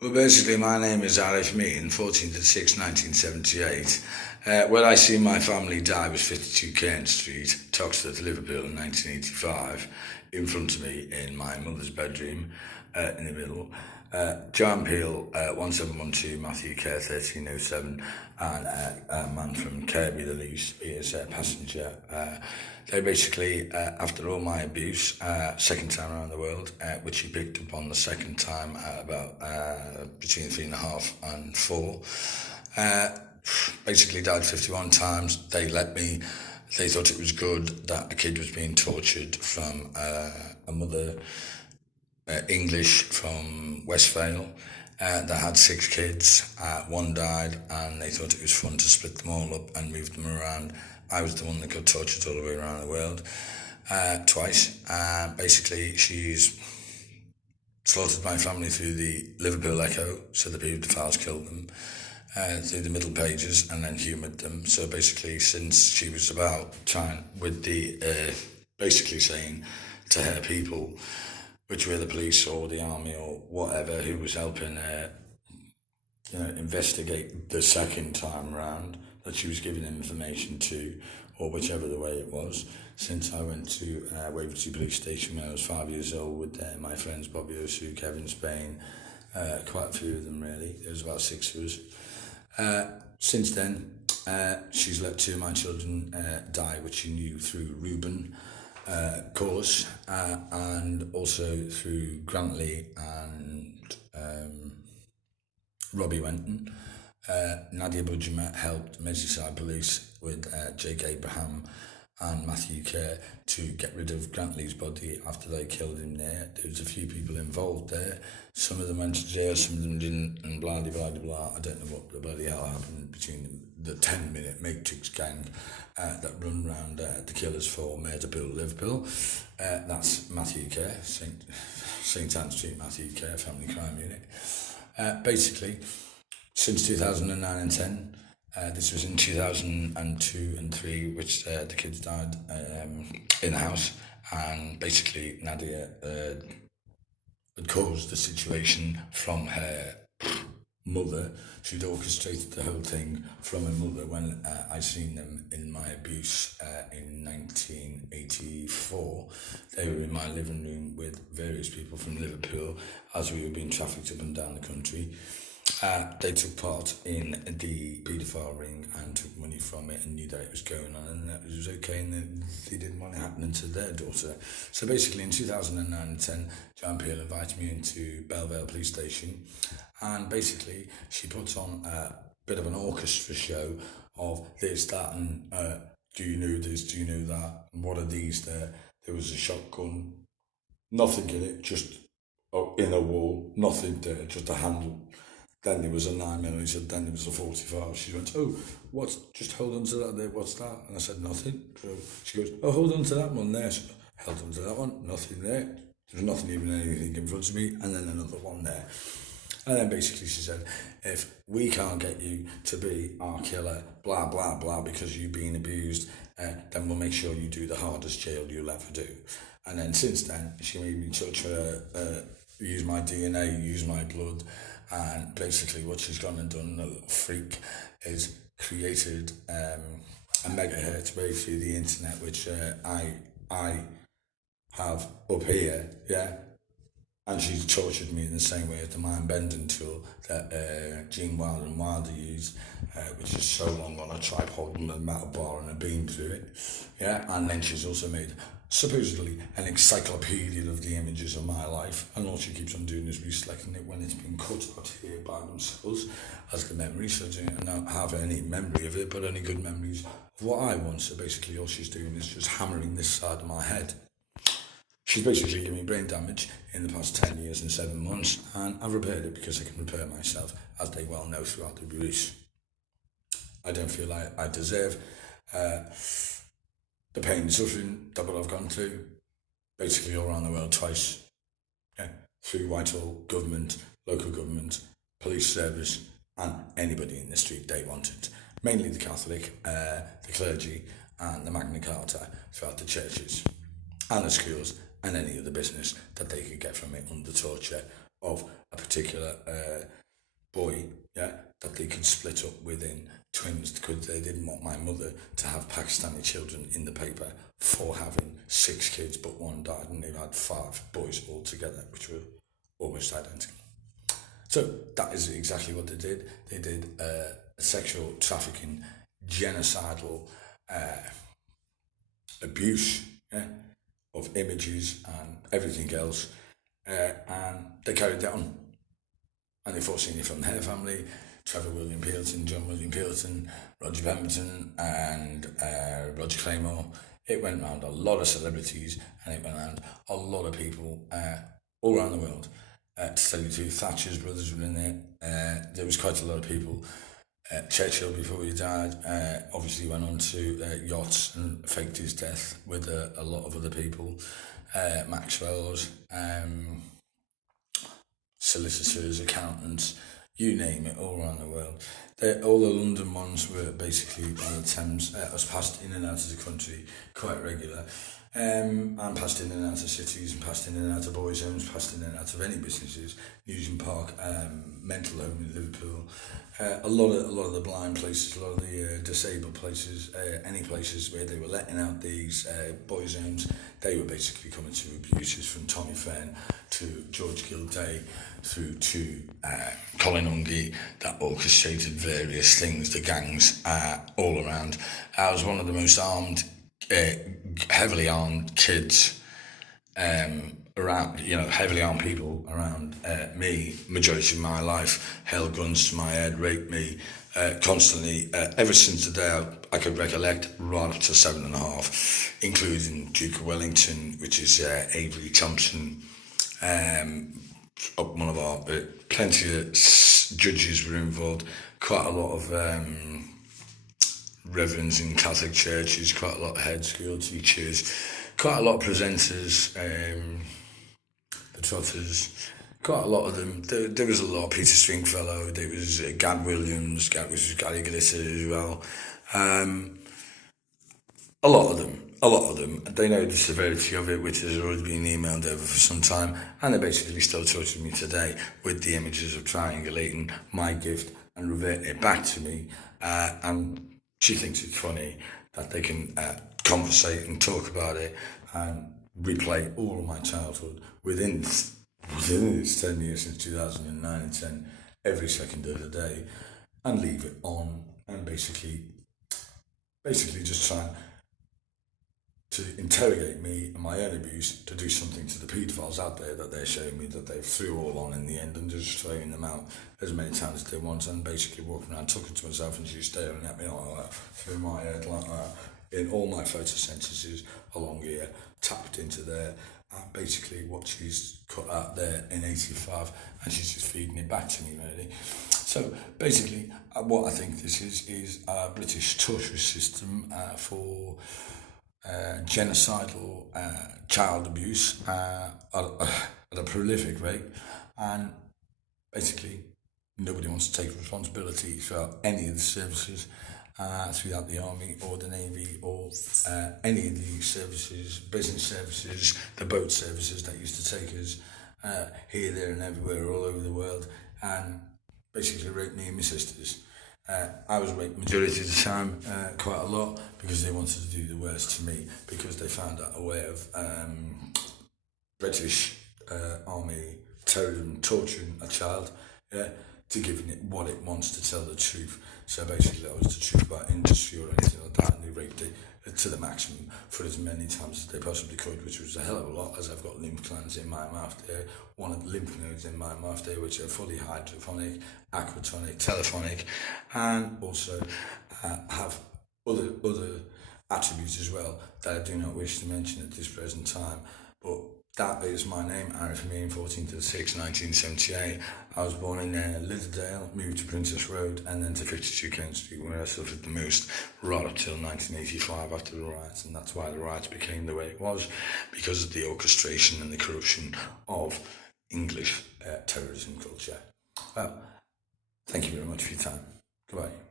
Well, basically, my name is Arif Mean, 14th of 6, 1978. When I see my family die was 52 Cairn Street, Toxteth, Liverpool in 1985, in front of me in my mother's bedroom, in the middle. John Peel, 1712, Matthew Kerr, 1307, and a man from Kirby, the lease, he is a passenger. They basically, after all my abuse, second time around the world, which he picked up on the second time at about between 3.5 and 4, basically died 51 times. They thought it was good that a kid was being tortured from a mother, English from Westvale, that had 6 kids. One died, and they thought it was fun to split them all up and move them around. I was the one that got tortured all the way around the world, twice. Basically, she's slaughtered my family through the Liverpool Echo, so the paedophiles killed them, through the Middle Pages, and then humoured them. So basically, since she was about trying with the, basically saying to her people, which were the police or the army or whatever, who was helping her, investigate the second time round, that she was giving information to, or whichever the way it was. Since I went to Wavertree Police Station when I was 5 years old with my friends Bobby Osu, Kevin Spain, quite a few of them really. There was about 6 of us. Since then, she's let 2 of my children die, which she knew through Reuben cause, and also through Grantley and Robbie Wenton. Nadia Budgemet helped Merseyside Police with Jake Abraham and Matthew Kerr to get rid of Grantley's body after they killed him there. There was a few people involved there. Some of them went to jail, some of them didn't, and blah, blah, blah, blah. I don't know what the bloody hell happened between the 10-minute Matrix gang that run round the killers for Murder Bill Liverpool. That's Matthew Kerr, St Anne Street Matthew Kerr, Family Crime Unit. Basically, since 2009 and 10, this was in 2002 and 3, which the kids died in the house, and basically Nadia had caused the situation from her mother. She'd orchestrated the whole thing from her mother when I seen them in my abuse in 1984. They were in my living room with various people from Liverpool as we were being trafficked up and down the country. They took part in the paedophile ring and took money from it and knew that it was going on and that it was okay, and they didn't want it happening to their daughter. So basically in 2009 and 10, Jan Peel invited me into Belvale Police Station, and basically she put on a bit of an orchestra show of this, that, and do you know this, do you know that, and what are these there? There was a shotgun, nothing in it, just in a wall, nothing there, just a handle. Then there was a 9mm, then there was a 45. She went, oh, what's, just hold on to that there, what's that? And I said, nothing. So she goes, oh, hold on to that one there. So I held on to that one, nothing there. There was nothing, even anything in front of me, and then another one there. And then basically she said, if we can't get you to be our killer, blah, blah, blah, because you've been abused, then we'll make sure you do the hardest jail you'll ever do. And then since then, she made me touch her, use my DNA, use my blood, and basically what she's gone and done, a little freak, is created a megahertz wave through the internet, which I have up here, yeah. And she's tortured me in the same way as the mind-bending tool that Gene Wilder and Wilder used, which is so long on a tripod with a metal bar and a beam through it. Yeah, and then she's also made supposedly an encyclopedia of the images of my life, and all she keeps on doing is reselecting it when it's been cut out here by themselves as the memory, so I don't have any memory of it, but only good memories of what I want. So basically all she's doing is just hammering this side of my head. She's basically given me brain damage in the past 10 years and 7 months, and I've repaired it because I can repair myself, as they well know throughout the abuse. I don't feel like I deserve the pain and suffering that what I've gone through, basically all around the world twice, through Whitehall government, local government, police service, and anybody in the street they wanted. Mainly the Catholic, the clergy, and the Magna Carta throughout the churches and the schools, and any other business that they could get from it under torture of a particular boy, yeah, that they could split up within twins because they didn't want my mother to have Pakistani children in the paper for having 6 kids, but one died, and they had 5 boys altogether, which were almost identical. So that is exactly what they did. They did sexual trafficking, genocidal abuse, yeah, of images and everything else, and they carried that on. And they fought senior from the Hare family, Trevor William Peelton, John William Peelton, Roger Pemberton, and Roger Claymore. It went around a lot of celebrities, and it went around a lot of people all around the world. To tell you the truth, Thatcher's brothers were in it. There was quite a lot of people. Churchill, before he died, obviously went on to yachts and faked his death with a lot of other people. Maxwell's, solicitors, accountants, you name it, all around the world. All the London ones were basically on the Thames. Was passed in and out of the country quite regular. And passed in and out of cities, and passed in and out of boys' homes, passed in and out of any businesses. Newton Park, mental home in Liverpool, a lot of the blind places, a lot of the disabled places, any places where they were letting out these boys' homes, they were basically coming to abuses, from Tommy Fenn to George Gilday through to Colin Ungie, that orchestrated various things, the gangs all around. I was one of the most armed, heavily armed kids around, heavily armed people around me, majority of my life, held guns to my head, raped me constantly, ever since the day I could recollect, right up to 7.5, including Duke of Wellington, which is Avery Thompson, one of our, plenty of judges were involved, quite a lot of reverends in Catholic churches, quite a lot of head school teachers, quite a lot of presenters, the Trotters, quite a lot of them. There was a lot. Peter Stringfellow, there was Gad Williams, which was Gary Glitter as well. A lot of them. They know the severity of it, which has already been emailed over for some time, and they're basically still torturing me today with the images of triangulating my gift and revert it back to me. And she thinks it's funny that they can conversate and talk about it and replay all of my childhood within its 10 years since 2009 and 10 every second of the day, and leave it on, and basically just try to interrogate me and my own abuse, to do something to the paedophiles out there that they're showing me that they threw all on in the end, and just throwing them out as many times as they want, and basically walking around talking to myself and just staring at me like that through my head like that, in all my photosynthesis along here, tapped into there, and basically what she's cut out there in 85, and she's just feeding it back to me, really. So basically what I think this is a British torture system for genocidal child abuse at a prolific rate, and basically nobody wants to take responsibility for any of the services throughout the army or the navy or any of the services, business services, the boat services that used to take us here, there and everywhere all over the world, and basically raped me and my sisters. I was raped majority of the time, quite a lot, because they wanted to do the worst to me, because they found out a way of British Army terrorism, torturing a child, yeah, to giving it what it wants to tell the truth. So basically that was the truth about industry or anything like that, and they raped it to the maximum for as many times as they possibly could, which was a hell of a lot, as I've got lymph glands in my mouth there, one of the lymph nodes in my mouth there, which are fully hydrophonic, aquatonic, telephonic, and also have other attributes as well that I do not wish to mention at this present time. But that is my name, Arif Amin, 14th of 6, 1978. I was born in Lidderdale, moved to Princess Road, and then to 52 Kent Street, where I suffered the most, right up till 1985 after the riots. And that's why the riots became the way it was, because of the orchestration and the corruption of English terrorism culture. Well, thank you very much for your time. Goodbye.